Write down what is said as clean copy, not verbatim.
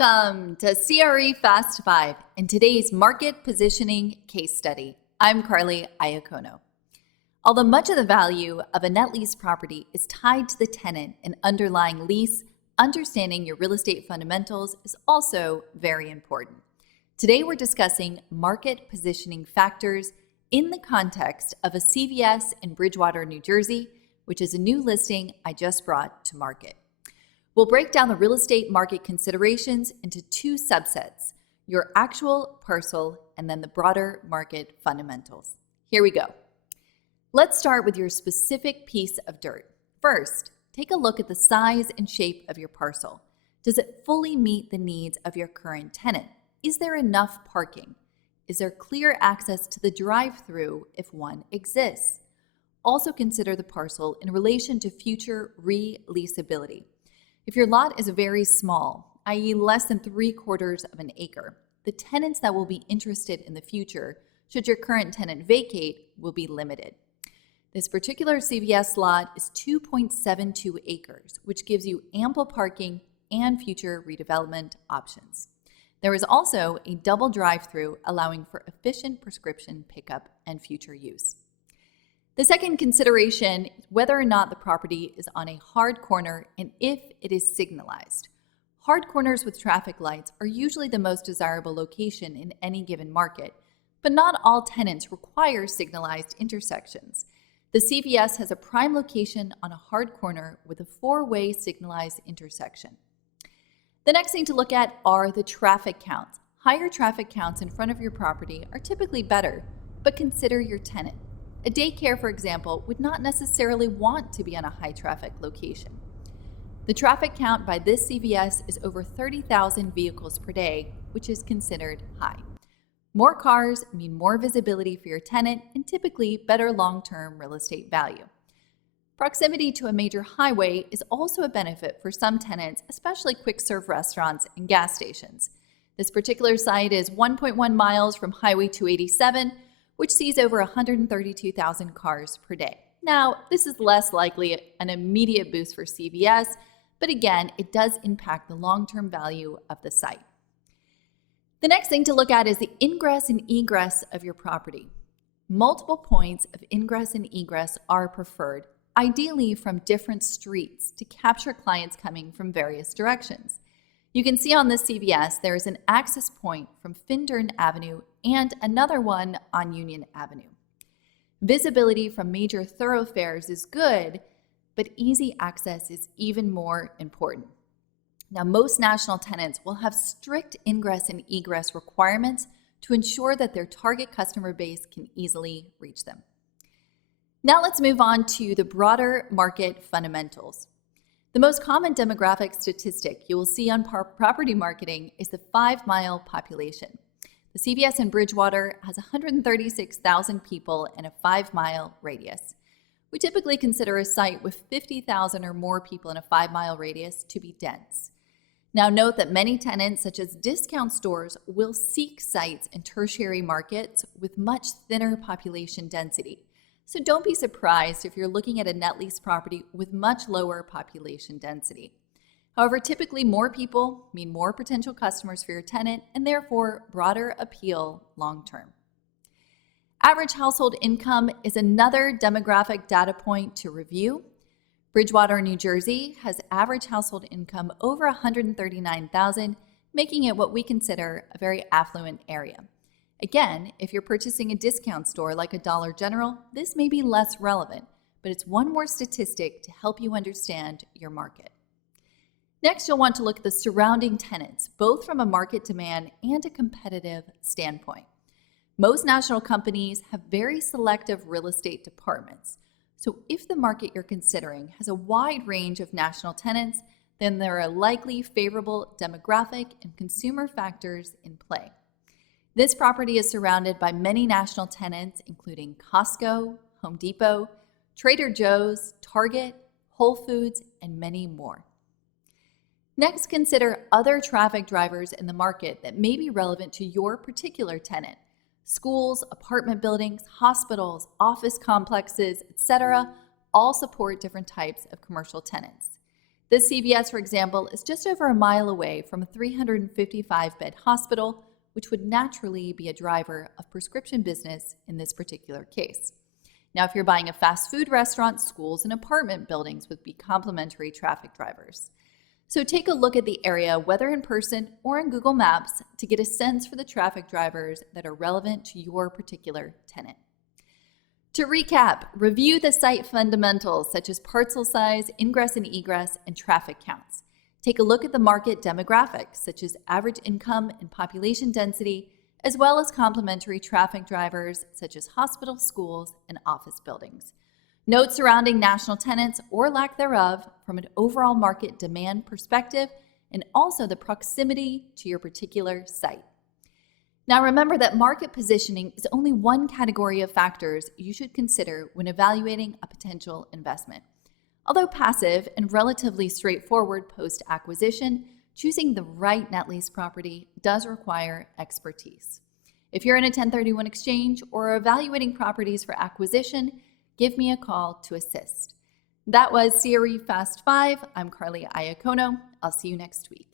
Welcome to CRE Fast 5 and today's market positioning case study. I'm Carly Iacono. Although much of the value of a net lease property is tied to the tenant and underlying lease, understanding your real estate fundamentals is also very important. Today we're discussing market positioning factors in the context of a CVS in Bridgewater, New Jersey, which is a new listing I just brought to market. We'll break down the real estate market considerations into two subsets, your actual parcel and then the broader market fundamentals. Here we go. Let's start with your specific piece of dirt. First, take a look at the size and shape of your parcel. Does it fully meet the needs of your current tenant? Is there enough parking? Is there clear access to the drive-through if one exists? Also consider the parcel in relation to future re-leasability. If your lot is very small, i.e. less than 3/4 of an acre, the tenants that will be interested in the future, should your current tenant vacate, will be limited. This particular CVS lot is 2.72 acres, which gives you ample parking and future redevelopment options. There is also a double drive-through allowing for efficient prescription pickup and future use. The second consideration is whether or not the property is on a hard corner and if it is signalized. Hard corners with traffic lights are usually the most desirable location in any given market, but not all tenants require signalized intersections. The CVS has a prime location on a hard corner with a 4-way signalized intersection. The next thing to look at are the traffic counts. Higher traffic counts in front of your property are typically better, but consider your tenant. A daycare, for example, would not necessarily want to be on a high-traffic location. The traffic count by this CVS is over 30,000 vehicles per day, which is considered high. More cars mean more visibility for your tenant and typically better long-term real estate value. Proximity to a major highway is also a benefit for some tenants, especially quick-serve restaurants and gas stations. This particular site is 1.1 miles from Highway 287, which sees over 132,000 cars per day. Now, this is less likely an immediate boost for CVS, but again, it does impact the long-term value of the site. The next thing to look at is the ingress and egress of your property. Multiple points of ingress and egress are preferred, ideally from different streets to capture clients coming from various directions. You can see on this CVS there is an access point from Findern Avenue and another one on Union Avenue. Visibility from major thoroughfares is good, but easy access is even more important. Now, most national tenants will have strict ingress and egress requirements to ensure that their target customer base can easily reach them. Now let's move on to the broader market fundamentals. The most common demographic statistic you will see on property marketing is the 5-mile population. The CVS in Bridgewater has 136,000 people in a 5-mile radius. We typically consider a site with 50,000 or more people in a 5-mile radius to be dense. Now note that many tenants, such as discount stores, will seek sites in tertiary markets with much thinner population density. So don't be surprised if you're looking at a net lease property with much lower population density. However, typically more people mean more potential customers for your tenant and therefore broader appeal long-term. Average household income is another demographic data point to review. Bridgewater, New Jersey has average household income over $139,000, making it what we consider a very affluent area. Again, if you're purchasing a discount store like a Dollar General, this may be less relevant, but it's one more statistic to help you understand your market. Next, you'll want to look at the surrounding tenants, both from a market demand and a competitive standpoint. Most national companies have very selective real estate departments. So if the market you're considering has a wide range of national tenants, then there are likely favorable demographic and consumer factors in play. This property is surrounded by many national tenants, including Costco, Home Depot, Trader Joe's, Target, Whole Foods, and many more. Next, consider other traffic drivers in the market that may be relevant to your particular tenant. Schools, apartment buildings, hospitals, office complexes, etc. all support different types of commercial tenants. This CVS, for example, is just over a mile away from a 355-bed hospital, which would naturally be a driver of prescription business in this particular case. Now, if you're buying a fast food restaurant, schools and apartment buildings would be complementary traffic drivers. So take a look at the area, whether in person or in Google Maps, to get a sense for the traffic drivers that are relevant to your particular tenant. To recap, review the site fundamentals such as parcel size, ingress and egress, and traffic counts. Take a look at the market demographics such as average income and population density, as well as complementary traffic drivers such as hospitals, schools, and office buildings. Note surrounding national tenants or lack thereof from an overall market demand perspective, and also the proximity to your particular site. Now remember that market positioning is only one category of factors you should consider when evaluating a potential investment. Although passive and relatively straightforward post-acquisition, choosing the right net lease property does require expertise. If you're in a 1031 exchange or evaluating properties for acquisition, give me a call to assist. That was CRE Fast 5. I'm Carly Iacono. I'll see you next week.